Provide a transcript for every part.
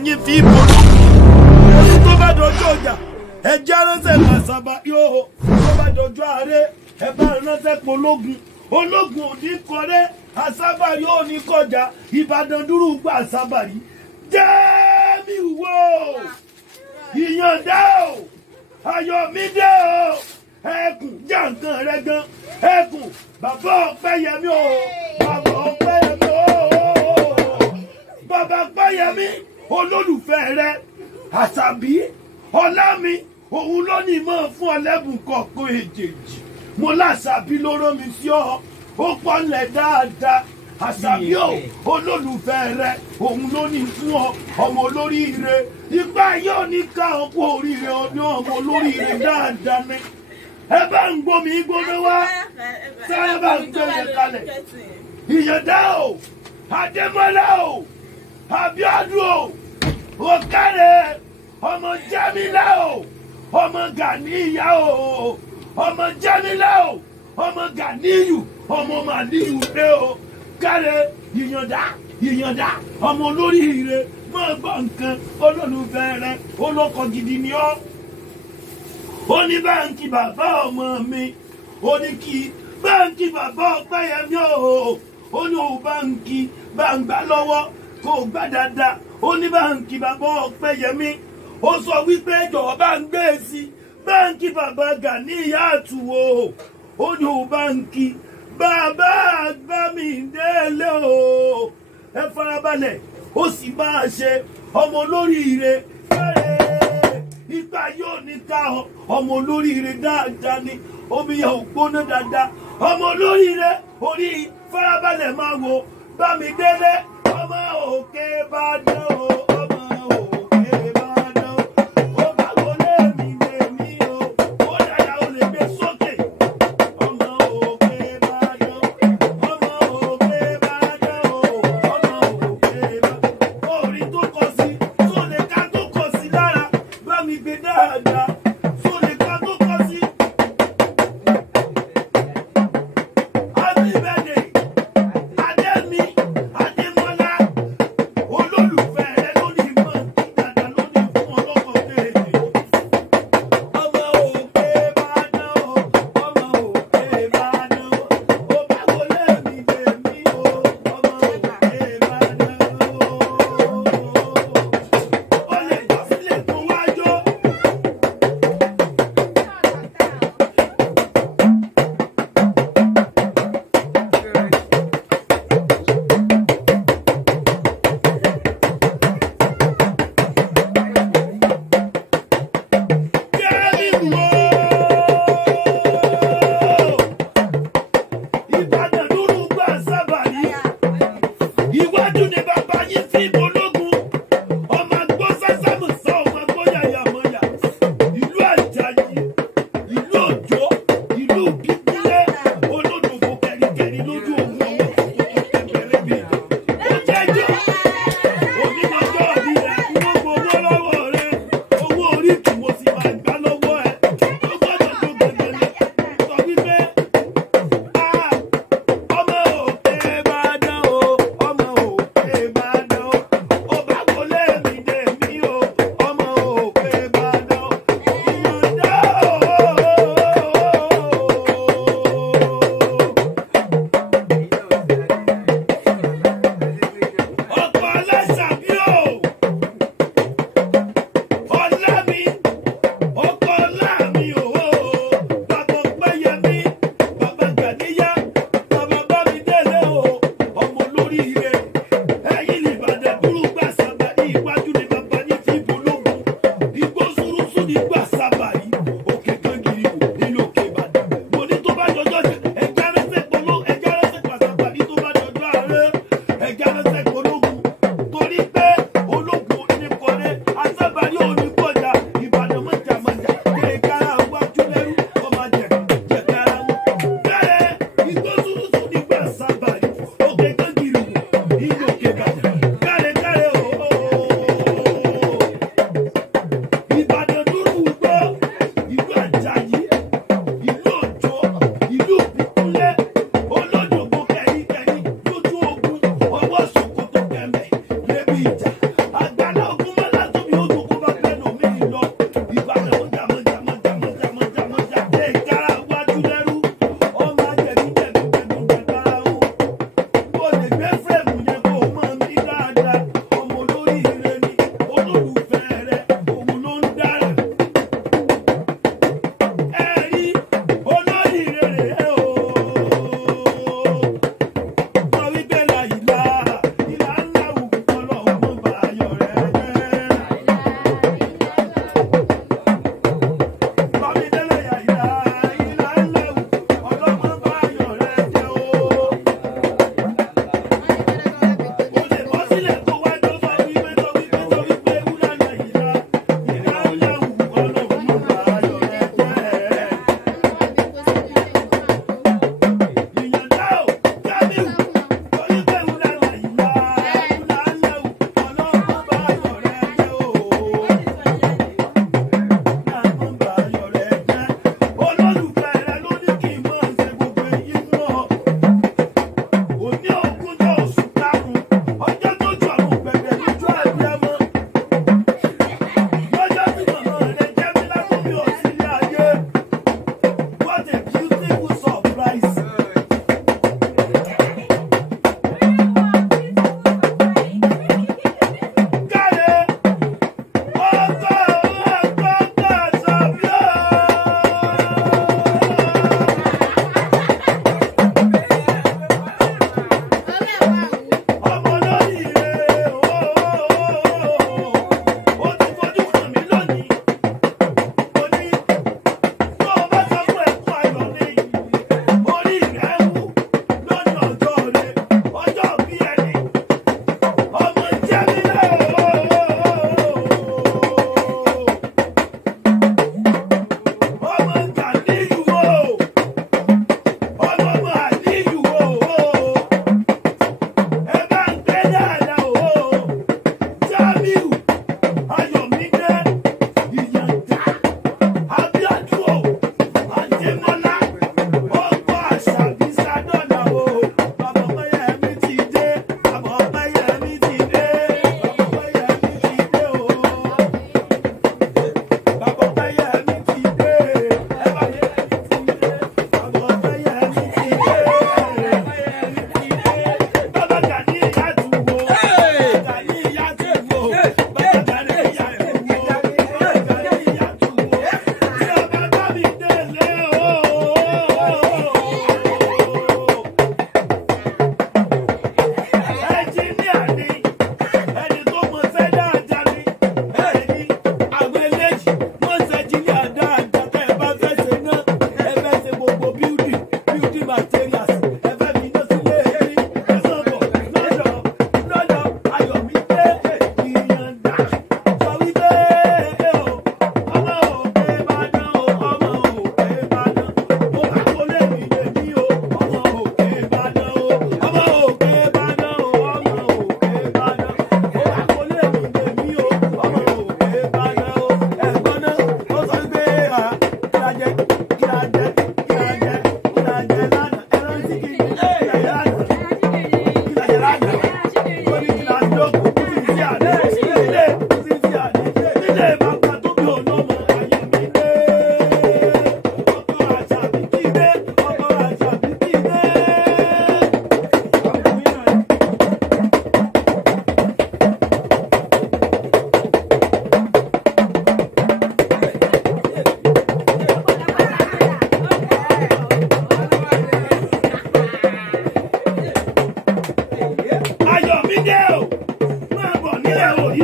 Yín fi ìbòrò ẹni tó bá dojú ọjà ẹjẹ ránṣẹ́ Àṣàbà yóò tó bá dojú ààrẹ ẹ bá ránṣẹ́ pológun ológun ò ní kọrẹ Àṣàbà yóò ní kọjá Ìbàdàn dúró gba Àṣàbà yìí jẹ́mi wò ìyànda o Ayomide o ẹkùn jàǹkan rẹ gan ẹkùn bàbá Ọpẹ́yẹmí o bàbá Ọpẹ́yẹmí o bàbá Ọpẹ́yẹmí olólùfẹ́ rẹ Àṣàbí ọlá mi òun ló ní mọ́ fún ọlẹ́bùn kọ̀ọ̀kan èjèèjì mo láṣàbí ló rán mi sí ọ ó pọ́nlẹ̀ dáadáa Àṣàbí o olólùfẹ́ rẹ òun ló ní fún ọ ọmọ olóríire ipa yóò ní ká ọkọ oríire ọdún ọmọ olóríire dáadáa ní ẹ bá ń gbomi gbóná wá sáyẹ bá ń gbé yẹn kalẹ̀ ìyànda o Ademola o Abiodun o Okare ọmọ Jamila o ọmọ Ganiya o ọmọ Jamila o ọmọ Ganiyu ọmọ Maliyu dé o Kare ìyànda ọmọ olóríire máa gbọ́ nǹkan olólùfẹ́ rẹ olóko gidi ni ọ́ ó ní báńkì bàbá ọmọ mi ó ní kí báńkì bàbá Ọpẹ́yẹmí o ó ní òun báńkì bàǹgbà lọ́wọ́ kò gbá dáadáa ó ní báńkì bàbá Ọpẹ́yẹmí ó sọ wípé jọ̀wọ́ bá ń gbé sí báńkì bàbá Ganiyatu o ó ní òun báńkì bàbá Bámidélé o ẹ farabalẹ̀ ó sì máa ṣe ọmọ olóríire ipa yóò ní ká ọmọ olóríire dáadáa ni omi yẹn ò gbóná dáadáa ọmọ olóríire orí farabalẹ̀ máa wo Bámidélé ọmọ òkè Ìbàdàn o ọmọ òkè Ìbàdàn ó bá wọlé mi lé mi o ó dáyà ó lè gbé sókè ọmọ òkè Ìbàdàn ọmọ òkè Ìbàdàn o ọmọ òkè Ìbàdàn orí tó kọ sí tó lè ká tó kọ sí lára bá mi gbé dáadáa tó lè ká tó kọ sí. Ademola olólùfẹ́ rẹ ló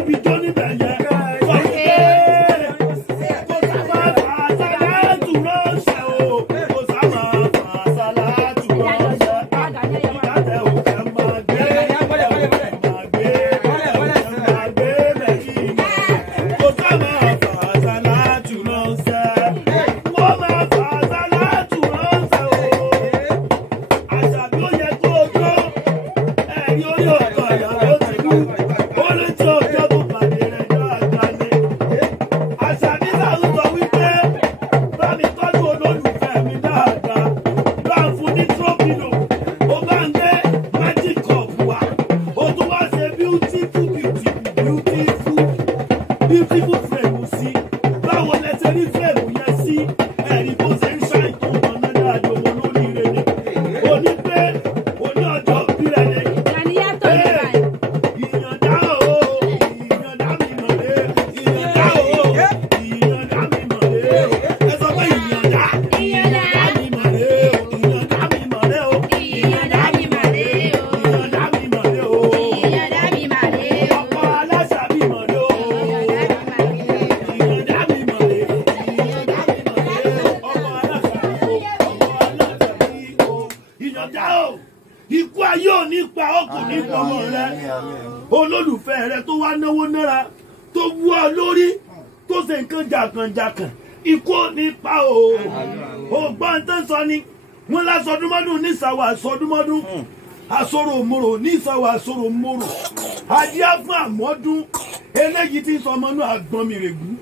bí tó níbẹ̀ yẹn. Ikú ayé ò ní pa ọ́ kò ní pa ọmọ rẹ. Olólùfẹ́ rẹ tó wá náwó náírà tó wú ọ lórí tó ṣe nǹkan jàkànjàkàn. Ikú ò ní pa o. Ògbọ́n tó ń sọ ni wọ́n lásọdúnmọ́dún ní ìsàwọ̀ àsọdúnmọ́dún. Àsọ̀rọ̀ òmòrò ní ìsàwọ̀ àsọ̀rọ̀ òmòrò. Adíá fún àmọ́dún eléyìí tí ń sọ ọmọ náà àgbọn mi règún.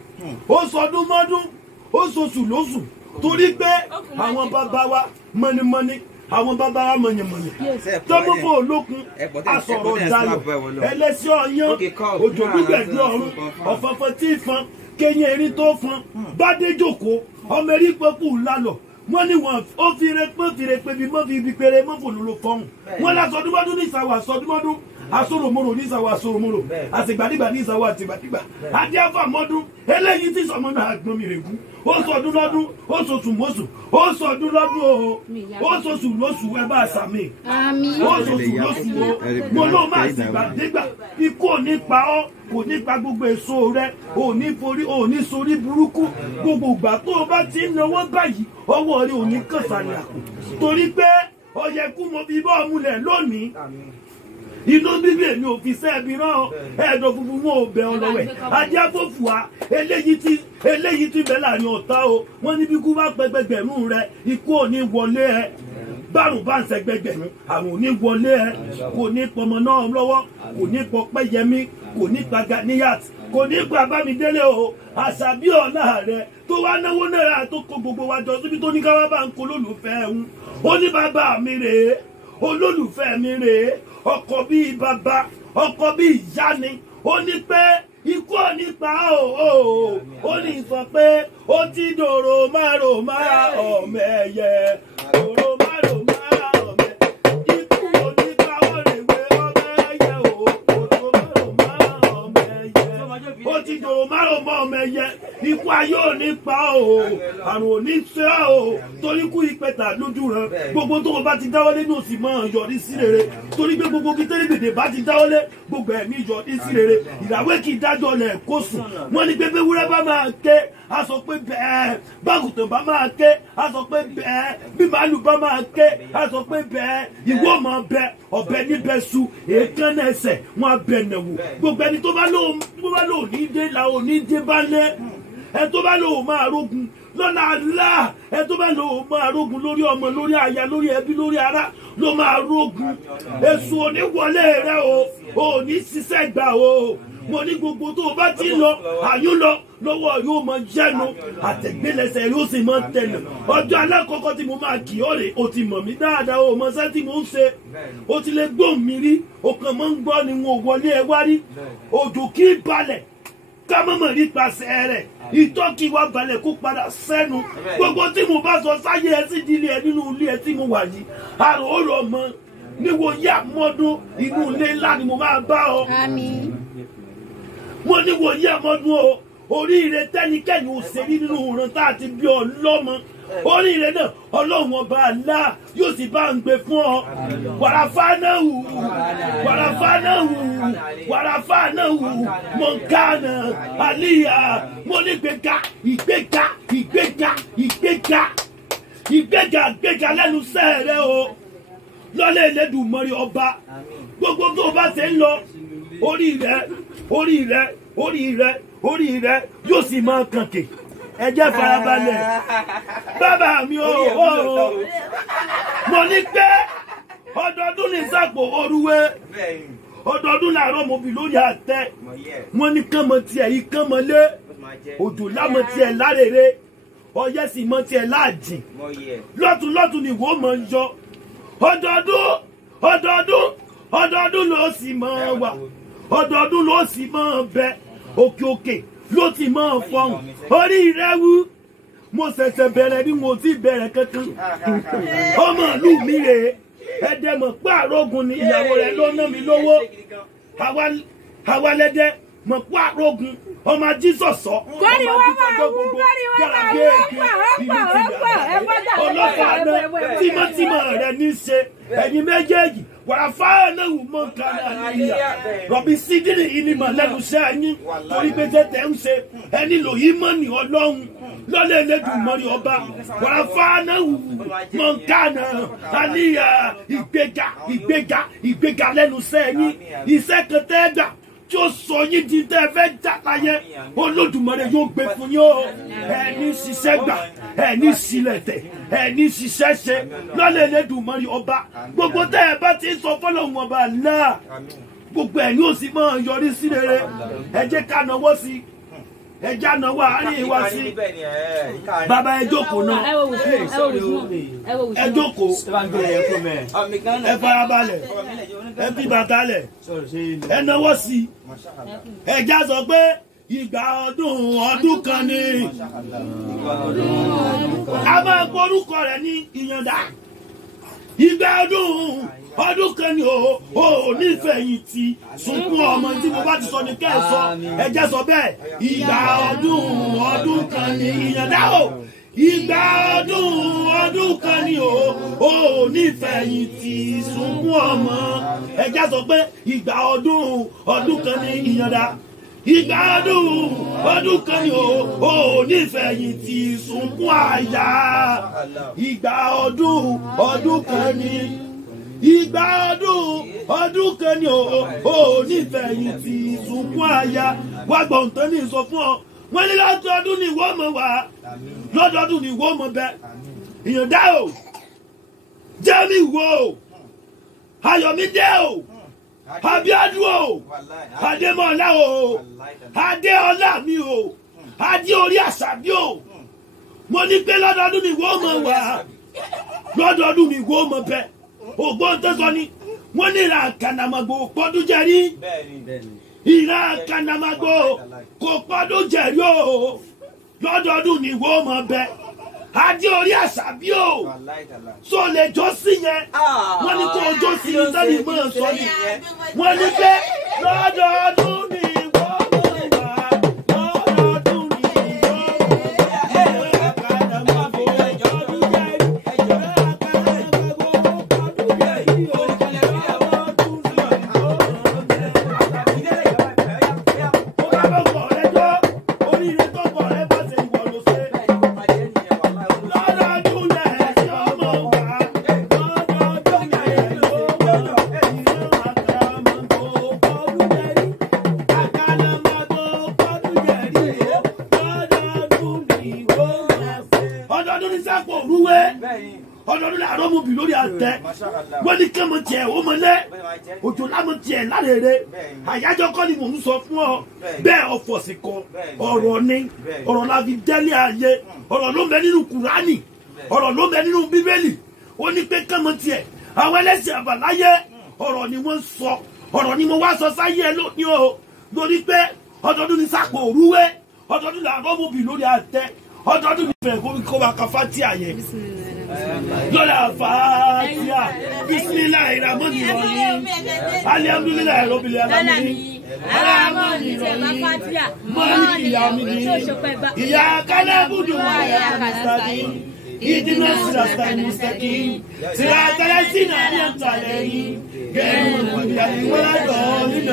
Ó sọdúnmọ́dún ó sọṣù lóṣù torí pé àwọn bàbá wa mọ́nímọ́ní àwọn bàbá wa mọ̀nyẹ̀mọ̀nyẹ̀ tọ́mọ́fọ́ olókun asọ̀rọ̀ dayọ̀ ẹlẹ́sìn ọ̀yán òjò gbígbẹ̀dú ọ̀run ọ̀fọ̀fọ̀ tí ì fọn kéyìn erin tó fọn bádéjòkó ọmọ erí pẹ́kù lálọ̀ wọ́n ní wọn ó fi re pé bí mọ́ fi ibi péré mọ́ fòlù ló fọ́hùn wọ́n lásọdúnmọ́dún ní ìsàwọ̀ àsọdúnmọ́dún asọ̀rọ̀mọ́rò ní ìsàwọ̀ asọ̀rọ̀mọ́rò àtìgbàdìgbà ní ìsàwọ̀ àtìgbàdìgbà adíáfàmọ́dún eléyìí tí sọmọ náà gbọ́n mi rè kú ó sọdún lọ́dún ó sọ̀sù mọ́sù ó sọdún lọ́dún ó sọ̀sù lóṣù ẹ bá sàmì ó sọ̀sù lóṣù o mo ló máa sì gbàdégbà ikú ò ní pa ọ́ kò ní pa gbogbo èso rẹ ò ní sorí burúkú gbogbo ìgbà tó o bá ti ń náwó báyìí ọwọ́ rẹ ò ní kàn sàlẹ̀ àpò torí pé ọ̀yẹ̀kú mo fi bọ́ ọmúlẹ̀ lónìí inú bíbí èmi ò fi sẹ́ẹ̀bi rán ẹ̀dọ̀ funfun wọn ò bẹ ọlọ́wẹ̀ adíáfòfùà eléyìí tí bẹ́ẹ̀ láàrin ọ̀tá o wọ́n ní bí kú bá pẹ́gbẹ́gbẹ̀rún rẹ ikú ò ní wọlé ẹ bárùn bá ń sẹ́gbẹ́gbẹ̀rún àwọn ò ní wọlé ẹ kò ní pọmọ náà lọ́wọ́ kò ní pọ Pẹ́yẹmí kò ní pa Ganiyat kò ní pa Bámidélé o Àṣàbí ọ̀la rẹ tó wá náwó náírà tó kó gbogbo wa jọ síbi tó ní káwá bá ń kó lólùfẹ́ ẹ̀hún ó ní bàbá mi rèé olólùfẹ́ mi rèé ọkọ bíi bàbá ọkọ bíi ìyá ni ó ní pé ikú ò ní pa ó ní sọ pé ó ti dòrò márò má ọmọ ẹyẹ dòrò márò má ọmọ ikú ò ní pa ó lè wé ọmọ ẹyẹ o dòrò márò má ọmọ ẹyẹ ó ti dòrò márò má ọmọ ẹyẹ ikú ayé ò ní pa o àrùn ò ní ṣe o torí kú ìpẹta lójú rẹ gbogbo tó o bá ti dáwọ́lé ní òsì máa yọrí sí rere torí pé gbogbo kítẹ́rì gbèdè bá ti dáwọ́lé gbogbo ẹ̀mí yọrí sí rere ìyàwó kì í dájọ́ lẹ̀ kó sùn wọ́n ní pé wúrẹ́ bá máa ké a sọ pé bẹ́ẹ̀ bágùtàn bá máa ké a sọ pé bẹ́ẹ̀ bí màálù bá máa ké a sọ pé bẹ́ẹ̀ ìwọ máa bẹ ọ̀bẹ níbẹ̀ su èékánná ẹsẹ̀ wọn abẹ nẹ̀wò gbogbo ẹni tó bá lò ní dé la ò ní dé bá lẹ́ ẹ tó bá lò máa rógun lọ́nà àlá ẹ tó bá lò máa rógun lórí ọmọ lórí aya lórí ẹbí lórí ará ló máa rógun èṣù òní wọlé rẹ o ò ní ṣiṣẹ́ gbà o mo ní gbogbo tó o bá ti lọ àyún lọ lọ́wọ́ yóò máa jẹ́nu àtẹ̀gbélẹsẹ̀ yóò sì máa tẹ̀lé ọjọ́ alákọ̀ọ́kọ́ tí mo máa kì ọ́ rè o ti mọ̀ mí dáadáa o mọ̀ sẹ́ tí mo ń ṣe o ti lè gbóhùn mi rí o kàn máa ń gbọ́ ni wọn ò wọlé ẹ wá rí òjò kì í balẹ̀ ká mọ̀mọ̀ nípasẹ̀ rẹ̀ ìtọ́kì wa balẹ̀ kó padà sẹ́nu gbogbo tí mo bá sọ sáyé ẹ sí ìdílé ẹ nínú ilé ẹ tí mo wà yìí àrò ó rọ̀ mọ́ níwò yá mọ́dún inú ilé ńlá ni mo máa bá ọ. Àmín. Mo níwò yá mọ́dún o oríire tẹ́nikẹ́ni ò ṣe rí nínú ìran tá a ti bí ọ lọ́mọ oríire náà ọlọ́run ọba àlá yóò sì bá ń gbé fún ọ wàràfánáwù mọ̀nkánà àlíyà mo ní ìgbéga lẹ́nu sẹ́ẹ̀rẹ́ o lọ́lẹ̀ Elédùmarè ọba gbogbo tó bá ṣe ń lọ orí rẹ yóò sì máa kànkè ẹ jẹ́ farabalẹ̀ bàbá mi o mo ní pé ọdọọdún ní sàpò orúwé ọdọọdún làárọ̀ mọ̀bí lórí àtẹ wọ́n ní kánmọ tiẹ̀ yìí kánmọ lé òjò lámọ tiẹ̀ lárèrè ọyẹ́ sì mọ tiẹ̀ láàjìn lọ́tún ni wọ́n mọ̀ ń yọ ọdọọdún ló sì mọ̀ wà ọdọọdún ló sì mọ̀ bẹ òkè ló ti mọ̀ fọhùn orí rẹ wú mo ṣẹ̀ṣẹ̀ bẹ̀rẹ̀ bí mo ti bẹ̀rẹ̀ kankan ọmọ ìlú mi rèé ẹ̀dẹ̀mọ̀ pé àrógun ni ìyàwó rẹ̀ ló ná mi lówó àwalẹ́dẹ́ mọ̀ pé àrógun ọmọ jísọ̀sọ́ kọ́ni wọ́n máa wú kọ́ni wọ́n máa wú ọlọ́pàá náà tímọ́tímọ́ rẹ̀ ní ṣe ẹ̀yin méjèèjì wàràfáà náà wù mọ́ nǹkan náà níyà rọ̀bì sídìrì yìí ni mà lẹ́nu iṣẹ́ ẹ̀yìn torí pé tẹ́tẹ́ ń ṣe ẹni lòyí mọ́ ní ọlọ́run lọ́lẹ̀ Elédùmarè ọba wàràfáà náà wù mọ́ nǹkan náà níyà ìgbéga lẹ́nu iṣẹ́ ẹ̀yìn iṣẹ́ kan tẹ́ gbà tí ó sọ yín di tẹ́ ẹ fẹ́ jà láyé Olódùmarè yóò gbé fún yín o ẹni ṣiṣẹ́ gbà ẹni sílẹ̀tẹ̀ ẹni ṣiṣẹ́ ṣe lọ́lẹ̀ Elédùmarè ọba gbogbo tẹ́ ẹ bá ti sọ fọ́lọ́hun ọba náà gbogbo ẹ̀yin ò sì máa yọrí sí rere ẹ jẹ́ ká náwó sí ẹ já náwó àárín wa sí bàbá ẹ jókòó náà ẹ jókòó ẹ farabalẹ̀ ẹ fi bàtà lẹ̀ ẹ náwó sí ẹ já sọ pé ìgbà ọdún kan ni a máa gbórúkọ rẹ̀ ní ìyànda ìgbà ọdún kan ni o nífẹ̀yìntì sunkún ọmọ tí mo bá ti sọ ní kẹ́ẹ̀sọ ẹjẹ́ sọ bẹ́ẹ̀ ìgbà ọdún kan ni ìyànda o ìgbà ọdún kan ni o nífẹ̀yìntì sunkún ọmọ ẹjẹ́ sọ pé ìgbà ọdún kan ni ìyànda ìgbà ọdún kan ni o nífẹ̀yìntì sunkún àyà ìgbà ọdún kan ni ìgbà ọdún kan ni o nífẹ̀yìntì sunkún àyà wá gbọ̀n tán ní sọ fún ọ wọ́n ní lọ́dọọdún ni ìwọ mọ̀ wá lọ́dọọdún ni ìwọ mọ̀ bẹ́ẹ̀ ìyànda o jẹ́mi wo Ayomide o Abiadu o Ademola o Adeola mi o Ade orí Ashabi o mo ní pé lọ́dọọdún ni ìwọ mọ̀ wá lọ́dọọdún ni ìwọ mọ̀ bẹ́ẹ̀ ògbóhùn tó sọ ni wọ́n ní ìran àkànnàmọ̀gbò pọ́dún jẹ́rí ìran àkànnàmọ̀gbò kò pọ́dún jẹ́rí o lọ́dọọdún ni ìwọ mọ̀ bẹ́ẹ̀ Ade orí Ashabi o so lè jó sí yẹn wọ́n ní kó jó sí yẹn sẹ́ni mọ́ sọ ni wọ́n ní pé lọ́dọọdún ni ìwọ mọ̀ wá lọ́dọọdún ni ìwọ mọ̀ àkànnàmọ̀gbò pọ́dún jẹ́rí. Ọdọọdún làárọ̀ mọ̀bí lórí àtẹ wọ́n ní kẹ́mọ̀ tiẹ̀ ó mọ̀lẹ́ òjò lámọ̀ tiẹ̀ lárèrè àyájọ́ kọ́ ni mò ń sọ fún ọ bẹ́ẹ̀ ọ̀fọ̀ sì kọ ọ̀rọ̀ ni ọ̀rọ̀ la fi délé ayé ọ̀rọ̀ ló ń bẹ nínú Kùránì ọ̀rọ̀ ló ń bẹ nínú Bíbélì ó ní pé kẹ́mọ̀ tiẹ̀ àwọn ẹlẹ́sìn àbáláyé ọ̀rọ̀ ni wọ́n sọ ọ̀rọ̀ ni mo wá sọ sáyé ẹ lónìí o lórí pé ọdọọdún ní sápò òrúwé ọdọọdún làárọ̀ mọ̀bí lórí àtẹ ọdọọdún ní fẹ̀ kó bá ka Fátíà yẹn lọ́la Fátíà Bismillahirrahmanirrahim Alhamdulillahi Rabbil alamin Maliki yawmiddin Iyyaka na'budu wa iyyaka nasta'in اهدنا الصراط المستقيم صراط الذين أنعمت عليهم غير المغضوب عليهم ولا الضالين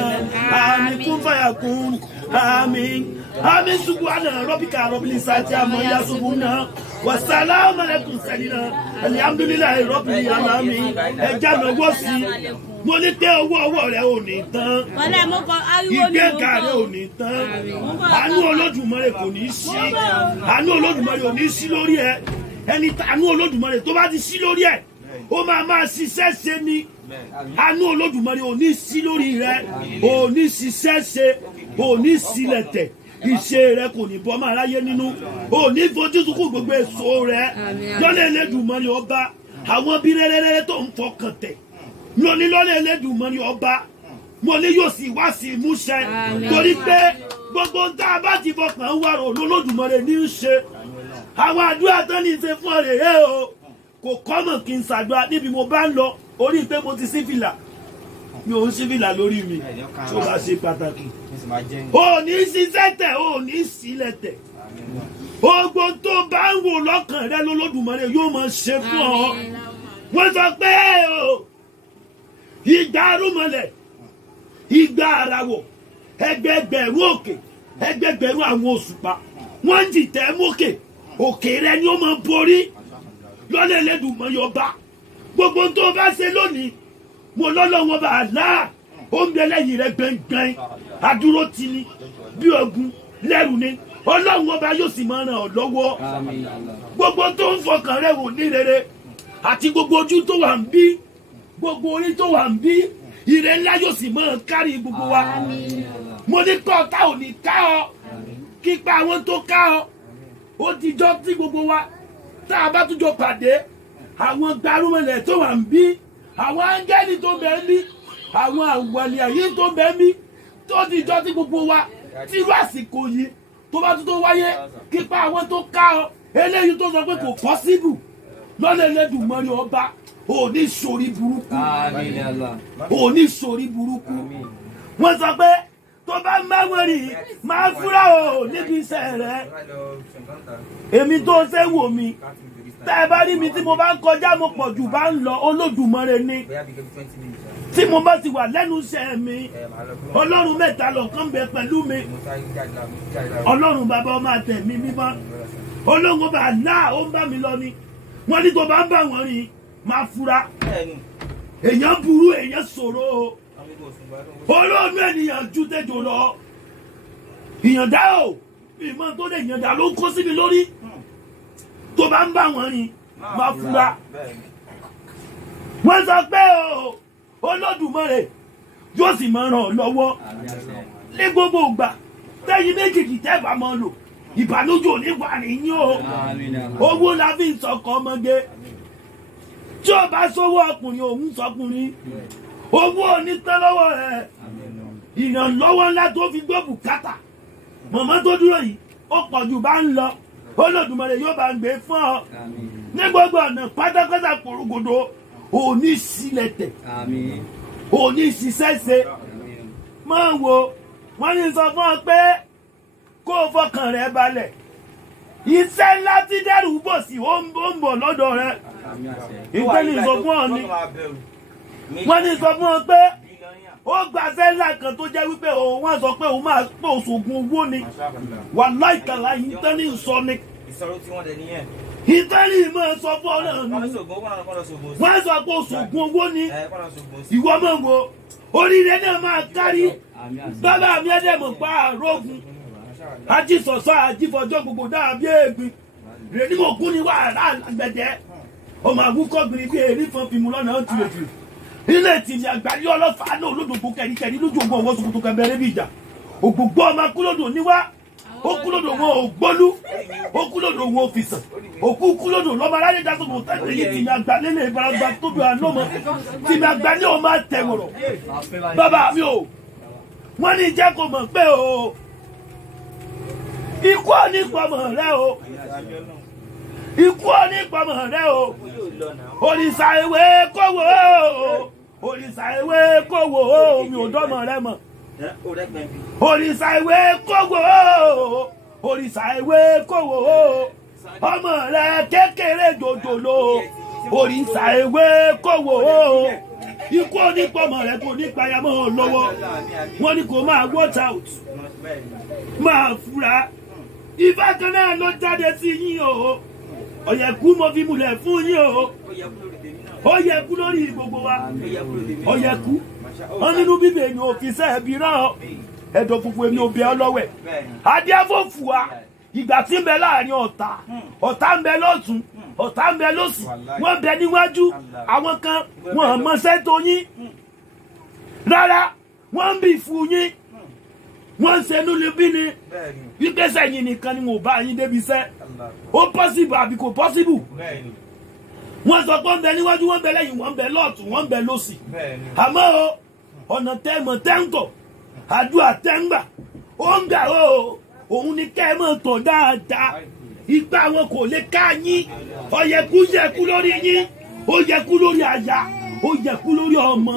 آمين كن فيكون آمين آمين سبحان ربك رب العزة عما يصفون والسلام عليكم سيدنا الحمد لله رب العالمين ẹja lọ́wọ́ sí mo ní pé owó rẹ ò ní tán ìgbéga rẹ ò ní tán àánú Olódùmarè kò ní sí àánú Olódùmarè ò ní sí lórí ẹ ẹni àánú Olódùmarè tó bá ti sí lórí ẹ ó máa ṣiṣẹ́ ṣe ni àánú Olódùmarè ò ní sí lórí rẹ ò ní ṣiṣẹ́ ṣe ò ní sílẹ̀ tẹ̀ ìṣe rẹ kò ní bọ́ máa ráyé nínú ò ní fojú sunkún gbogbo èso rẹ lọ́lẹ̀ Elédùmarè ọba àwọn bí rẹ́rẹ́rẹ́ tó ń fọkàn tẹ̀ lóní lọ́lẹ̀ Elédùmarè ọba mo ní yóò sì wá sí ìmúṣẹ torí pé gbogbo ń tá a bá ti fọkàn ń wàrò l'Olódùmarè ní í ṣe àwọn àdúrà tán ní í ṣe fún ọ̀rẹ́ o kò kọ́mọ̀ kí n ṣàdúrà níbi mo bá ń lọ orí pé mo ti sí fìlà mi ò ń sí fìlà lórí mi tó bá ṣe pàtàkì ò ní ṣiṣẹ́ tẹ̀ ò ní sílẹ̀ tẹ̀ gbogbo tó bá ń wò lọ́kàn rẹ l'Olódùmarè yóò máa ṣe fún ọ wọ́n sọ pé ìgbà arúmọlẹ̀ ìgbà àràwọ̀ ẹgbẹgbẹ̀rún òkè ẹgbẹgbẹ̀rún àwọn òṣùpá wọ́n ń dìtẹ̀ mókè òkè rẹ ni ó máa borí lọ́lẹ̀ Elédùmarè ọba gbogbo tó bá ṣe lónìí mo lọ́lọ́wọ́ bá àlá ó ń bẹ lẹ́yìn rẹ gbẹ̀ngbẹ̀ng adúró ti ni bí ogun lẹ́rù ni Ọlọ́run ọba yóò sì máa ràn ọ́ lọ́wọ́ gbogbo tó ń fọkàn rẹ wò ní rere àti gbogbo ojú tó wà ń bí gbogbo orí tó wà ń bí ire ńlá yóò sì máa kárí gbogbo wa mo ní kọ́ ọ̀tá ò ní ká ọ kípa àwọn tó ká ọ ó ti jọ tí gbogbo wa tá a bá tún jọ pàdé àwọn gbarumọlẹ̀ tó wà ń bí àwọn áńgẹ́lì tó bẹ̀ ń bí àwọn àwàlẹ̀ ayé tó bẹ̀ ń bí tó ti jọ tí gbogbo wa tírú àsìkò yìí tó bá tún tó wáyé kípa àwọn tó ká ọ eléyìí tó sọ pé kò pọ́síbù lọ́lẹ̀ Elédùmarè ọba ò ní sórí burúkú ò ní sórí burúkú wọ́n sọ pé tó bá ń bá wọn rí máa fúra o níbi iṣẹ́ rẹ èmi tó ṣe wò mí tá ẹ bá rí mi tí mo bá ń kọjá mo pọ̀ jù bá ń lọ Olódùmarè ni tí mo bá ti wà lẹ́nu iṣẹ́ mi Ọlọ́run mẹ́ta lọ́kan bẹ pẹ̀lú mi Ọlọ́run bàbá ọmọ àtẹ̀mí mímọ́ Ọlọ́run bá náà ó ń bá mi lọ ni wọ́n ní tó bá ń bá wọn rí máa fura èèyàn burú èèyàn ṣòro olóònú ènìyàn ju tẹjọ lọ ìyànda o ìmọ̀ tó lè yànda ló ń kó sí mi lórí tó bá ń bá wọn rí máa fura wọ́n sọ pé Olódùmarè yóò sì máa ràn ọ́ lọ́wọ́ ní gbogbo ìgbà tẹ́yìn méjèèjì tẹ́ bá máa lò ìbànújẹ́ ò ní wà níyìn o owó la fi ń sọkọ ọmọge tí o bá sówó ọkùnrin òun sọkùnrin owó onítán lọ́wọ́ rẹ̀ ìrànlọ́wọ́ ńlá tó fi gbọ́ bùkátà mọ̀mọ́ tó dúró yìí ó pọ̀ jù bá ń lọ Olódùmarè yóò bá ń gbé fún ọ ní gbogbo ọ̀nà pátápátá pòrògòdò òní sílẹ̀ tẹ̀ òní ṣiṣẹ́ ṣe máa wo wọ́n ní sọ fún ọ pé kó o fọkàn rẹ balẹ̀ iṣẹ́ ńlá tí dẹ́rù bọ̀ sí ó ń bọ̀ lọ́dọ̀ rẹ ìpínlẹ̀ sọ fún ọ ni wọ́n ní sọ fún ọ pé ó gbàṣẹ́ ńlá kan tó jẹ́ wípé wọ́n sọ pé òun máa pé òṣògùn owó ni wà láìkàlà yìí tán ní sọ ni ìtẹ́lì máa sọ fún ọ náà ni wọ́n sọ pé òṣògùn owó ni ìwọ máa wo oríire náà máa kárí bàbá mi ẹ̀dẹ̀mọ̀ pa àrógùn ajísọ̀sọ́ àjífọjọ́ gbogbo dáàbí ègbìn rẹ̀ ní mo kún ní wàhálà àgbẹ̀dẹ ọmọ àwùkọ́gbìn bí èrí fún fìmù lọ́nà ó ti lè jù ilé ìtìlẹ̀ àgbáyé ọlọ́fà náà olódògbò kẹ̀ríkẹ̀rí lójú ogun ọwọ́ sọkòtò kẹbẹrẹ bí ìjà ògbógbó ọmọ kúlódò níwá ó kúlódò wọn ò gbólú ó kúlódò wọn ò fìsàn òkú kúlódò lọ́mọ aráyé dasọ̀tò tẹ́lẹ̀ yìí tìmí àgbálẹ́ lè baragba tóbi àlọ́mọ tìmí àgbálẹ́ ò máa tẹ̀wọ̀rọ̀ bàbá mi ò wọ́n ní jẹ́ kó mọ̀ pé o ikú onípamọ̀ rẹ o ikú onípamọ̀ rẹ o òrìṣà ewé kówó òrìṣà ewé kówó mi ò dọ́mọ̀ rẹ mọ̀ òrìṣà ewé kówó òrìṣà ewé kówó ọmọ rẹ kékeré jòjòló òrìṣà ewé kòwò ikú onípọ̀mọ̀ rẹ kò ní payamọ́ lọ́wọ́ wọ́n ní kò máa watch out máa fura ìfẹ́ kan náà ló jáde sí yín o ọ̀yẹ̀kú mo fi múlẹ̀ fún yín o ó yẹ kú lórí gbogbo wa ó yẹ kú wọn nínú bíbélì òfìsẹ́ ẹ̀bí rán ẹ̀dọ̀ funfun èmi ò bẹ ọ lọ́wẹ̀ adéfòfù wa ìgbà tí ń bẹ láàrin ọ̀tá ń bẹ lọ́tún ọ̀tá ń bẹ lọ́sì wọ́n bẹ níwájú àwọn kan wọ́n mọṣẹ́ tó yín rárá wọ́n ń bì fún yín wọ́n ń ṣẹnu lébí ni wípé sẹ́yìn nìkan ni mo bá yín débi iṣẹ́ ó pọ́sibù àbí kò pọ́sibù wọ́n sọ pé wọ́n bẹ níwájú wọ́n bẹ lẹ́yìn wọ́n bẹ lọ́ọ̀tún wọ́n bẹ lọ́sì àmọ́ o ọ̀nà tẹ́mọ̀ tẹ́ńkọ̀ àdúrà tẹ́ńgbà ó ń gbà o òun ni kẹ́ ẹ mọ̀ tọ̀ dáadáa ipa wọn kò lè ká yín ọ̀yẹ̀kú yẹ̀kú lórí yín ó yẹ̀kú lórí aya ó yẹ̀kú lórí ọmọ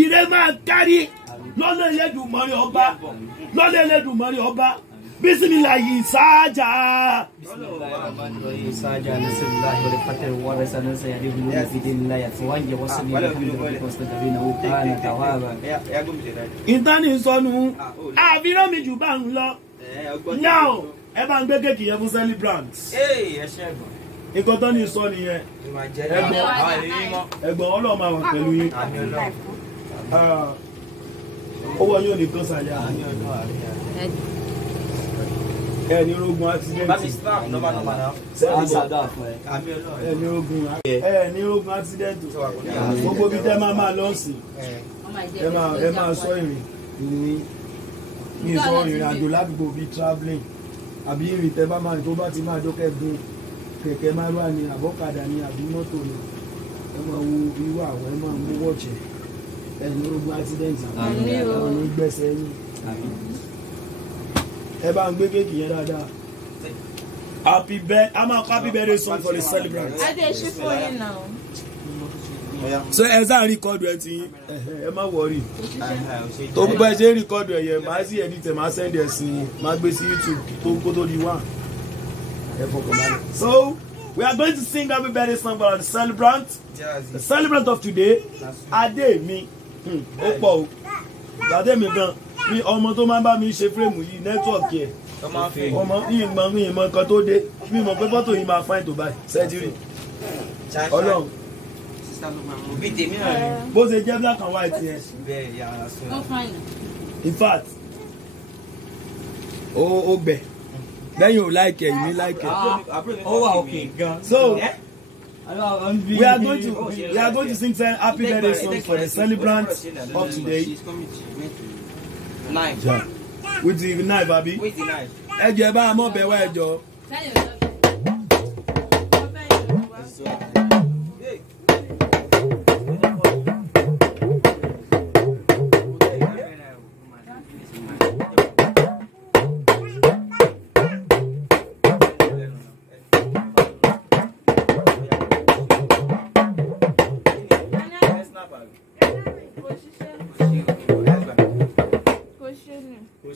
ire máa kárí lọ́nà Ẹlẹ́dùmarè ọba lọ́nà Ẹlẹ́dùmarè ọba bisimilayi sáájà. ìtàn ìsọnù àfihàn mi jù bá ń lọ now ẹ bá ń gbé kéèkì yẹn fún celebrant nǹkan tó ní sọ nìyẹn ẹ̀gbọ́n Ọlọ́run máa wà pẹ̀lú yín owó yóò ní kán sàyà ẹni rogun accident ẹni rogun accident gbogbo bí tẹ́ máa lọ sí ẹ máa sọ ìrìn ní ìsọ ìrìn àjò ládùúgbò bíi travelling àbí ìrìn tẹ́ bá máa tó bá ti máa dókẹ́ gun kẹ̀kẹ́ márùn ní àbọ́kadà ní àbí mọ́tò ní ẹ máa wo irú àwọn ẹ máa mú wọ́ọ̀chẹ̀ ẹni rogun accident àwọn ní gbẹ̀sẹ̀ yín ẹ bá ń gbé kéèkì yẹn dáadáa happy birthday song for the celebrant. so ẹ sáà rìkọ́dù ẹ ti ẹ má wọrí tó gbogbo ẹ ṣe rìkọ́dù ẹ yẹ máa sí ẹni tẹ máa sẹ́ndì ẹ sí máa gbé sí YouTube tó kó tó di wá ẹ fọkàn balẹ̀. So we are going to sing happy birthday song for the celebrant of today Ademi ó pọ̀ o Ademi gan mi ọmọ tó máa ń bá mi ṣe fírémù yìí nẹ́tíwọ̀kì ẹ̀ ọmọ ìmọ̀ nǹkan tó dé mi mọ̀ pé fọ́tò yìí máa fáìn tó báyìí sẹ́jírì Ọlọ́run bó ṣe jẹ́ black and white yẹn in fact ó gbẹ lẹ́yìn ò láìkẹ̀ ìmí láìkẹ̀ ó wà òkè gan. So we are going to sing happy birthday song for the celebrant of today. Knife. Yeah. With the knife, Abi. With the knife. Ẹ jẹ́ bá mọ̀ bẹ̀ wá ẹjọ́.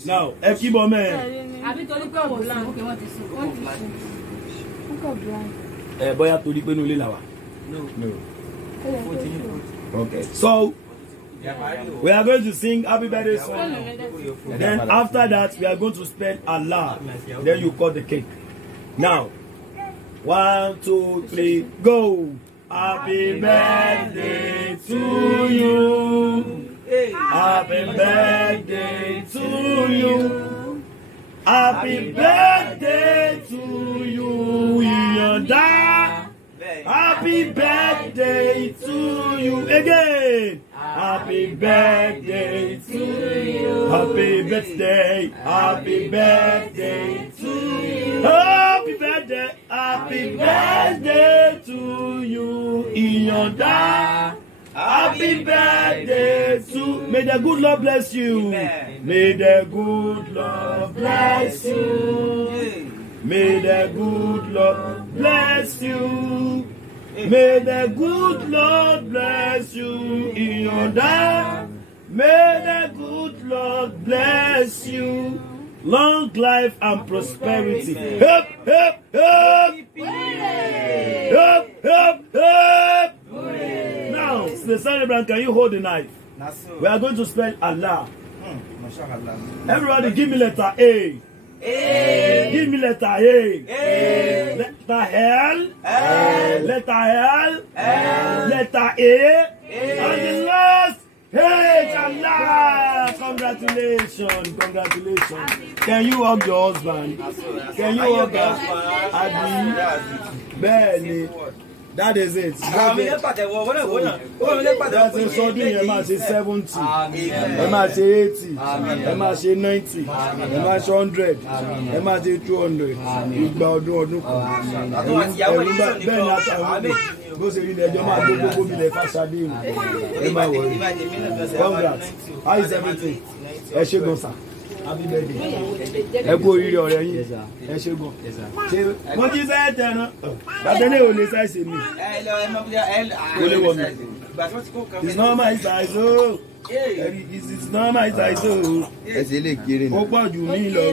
Now, ẹ kí bọ́ mẹ́. Àbí torí pé wò lánàá, okay, wọ́n ti sùn. Bóyá torí pé inú ilé la wà. No. Okay. So we are going to sing happy birthday song. Then after that we are going to spell Allah. Then you cut the cake. Now, 1, 2, 3, go. Happy birthday to you. Happy birthday to you. Happy birthday to you, Yanda. Happy birthday to you again. Happy birthday to you. Happy birthday. Happy birthday to you. Happy birthday to you, Yanda. Happy birthday to. May the good Lord bless you. May the good Lord bless you. May the good Lord bless you. May the good Lord bless you in your day. May the good Lord bless you. long life and prosperity. Hip, hip, hip. Hip, hip, hip. Now, the celebrant, can you hold the knife? We are going to spell Allah. Everybody, give me letter A. Give me letter A. Letter L. Letter L. Letter A. And the last H. Allah. Congratulations. Congratulations. Can you hug your husband? Can you hug your husband? Benny. That is it. That's in Saudi, you must say 70, you must say 80, you must say 90, you must say 100, you must say 200. Congrats. How is everything? Happy birthday. Ẹ kú oríire ọ̀rẹ́ yín. Ẹ ṣé gan. Mo ti sẹ́ tẹ̀ náà. Bàtẹ́ ní òní sáìsì mi. Olé wọ̀ mi. It's not my size o. It's not my size o. Ẹ ṣe lè kéré ni. Ó pọ̀ jù mí lọ o.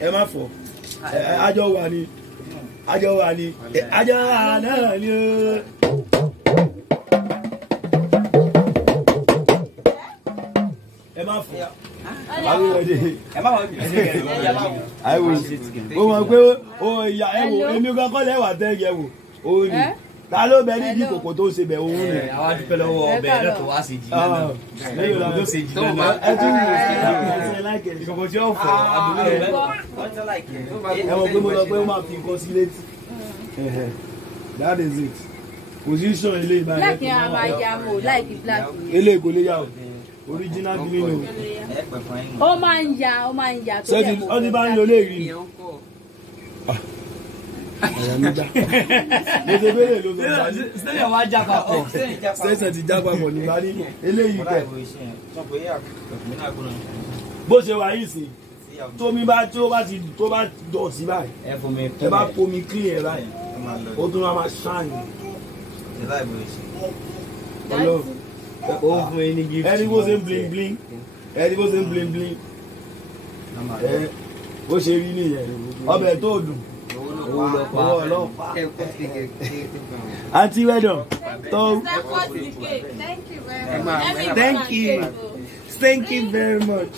Ẹ má fọ̀. Àjọ wà ní. Àjọ wà ní. Àjọ wà náà ni o. Ẹ má fọ̀. I will. Oh, yeah, I will. You can call her what they give you. Oh, ta ló bẹ ní ìkòkò tó ṣe bẹ òun ni. Àwọn adúpẹ́ lọ́wọ́ ọbẹ̀ náà tó wá ṣe jì náà. Ló ṣe jì náà. Ẹ tún wò ó. Ìkòkò tí ó fọ àbúrò rẹ̀. Ẹ mọ̀ pé mo sọ pé ó máa fi nǹkan sí létí. That is it. Position ilé ìbáyé. Like a mo like black. Ilé kò lè yà o. Original green o. Ó máa ń ya. Ṣé ti bá ń lo lè rí? Ayomide. Mo ṣe bẹ́ẹ̀ ló sọ báyìí. Sẹ́yìn wá já papọ̀. Sẹ́yìn ti já papọ̀ ní báyìí. Eléyìí bẹ̀. Bó ṣe wà yìí sí. Tómi bá dọ̀tí báyìí. Ẹ bá fomi clean ẹ̀ báyìí. Ó tún máa ṣáàyàn. Ọlọ́run. Ẹni bó ṣe ń bling bling. Ẹni bó ṣe ń bling bling. Bó ṣe rí nìyẹn. Ọbẹ̀ tó dùn. Auntie, well done. Thank you very much.